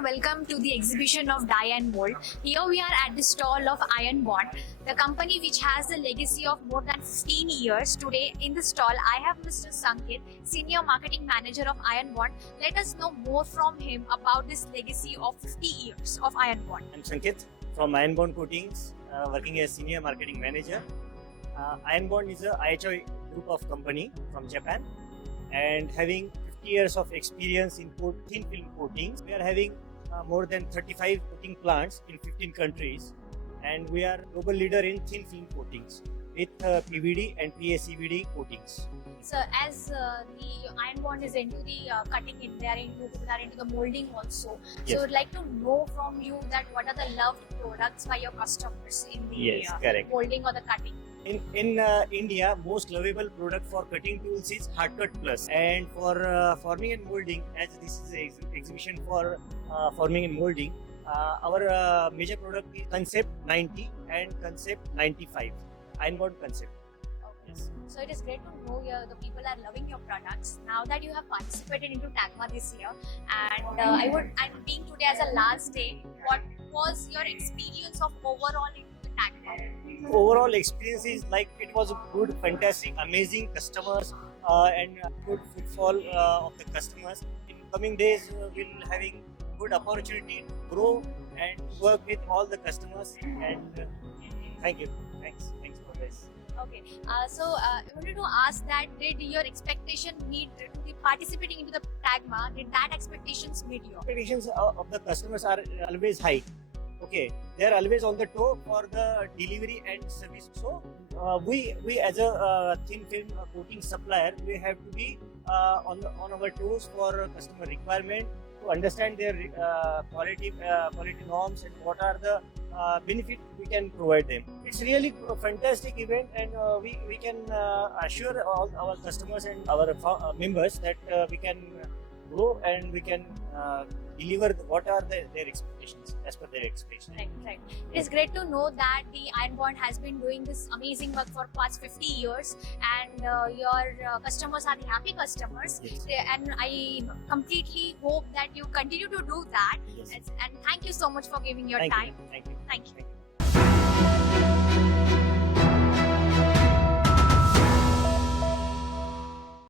and welcome to the exhibition of Diemould. Here we are at the stall of Ionbond, the company which has the legacy of more than 15 years. Today in the stall I have Mr. Sanket, Senior Marketing Manager of Ionbond. Let us know more from him about this legacy of 50 years of Ionbond. I'm Sanket from Ionbond Coatings, working as Senior Marketing Manager. Ionbond is a IHI group of company from Japan and having 50 years of experience in thin film coatings. We are having more than 35 coating plants in 15 countries, and we are global leader in thin film coatings with PVD and PACVD coatings. So as the Ionbond is into the cutting in, they are into the molding also. Yes. So I'd like to know from you that what are the loved products by your customers in the correct. molding or the cutting. In India, most lovable product for cutting tools is Hard Cut Plus, and for forming and molding, as this is an exhibition for forming and molding, our major product is Concept 90 and Concept 95. Ionbond Concept. Okay. Yes. So it is great to know the people are loving your products. Now that you have participated into TAGMA this year, and I'm being today as a last day, what was your experience of overall into the TAGMA? Overall experience is like it was a good, fantastic, amazing customers and good footfall of the customers. In coming days, we'll having good opportunity to grow and work with all the customers. And thank you. Thanks for this. Okay. So I wanted to ask that did your expectation meet to the participating into the TAGMA? Did that expectations meet you? Expectations of the customers are always high. Okay, they are always on the toe for the delivery and service. So we as a thin film coating supplier, we have to be on our toes for customer requirement to understand their quality norms and what are the benefit we can provide them. It's really a fantastic event, and we can assure all our customers and our members that we can grow and we can deliver what are their expectations as per their expectations. Right. It is great to know that the Ionbond has been doing this amazing work for past 50 years, and your customers are the happy customers. Yes. And I completely hope that you continue to do that. Yes. And thank you so much for giving your Thank time. you. Thank you. Thank you.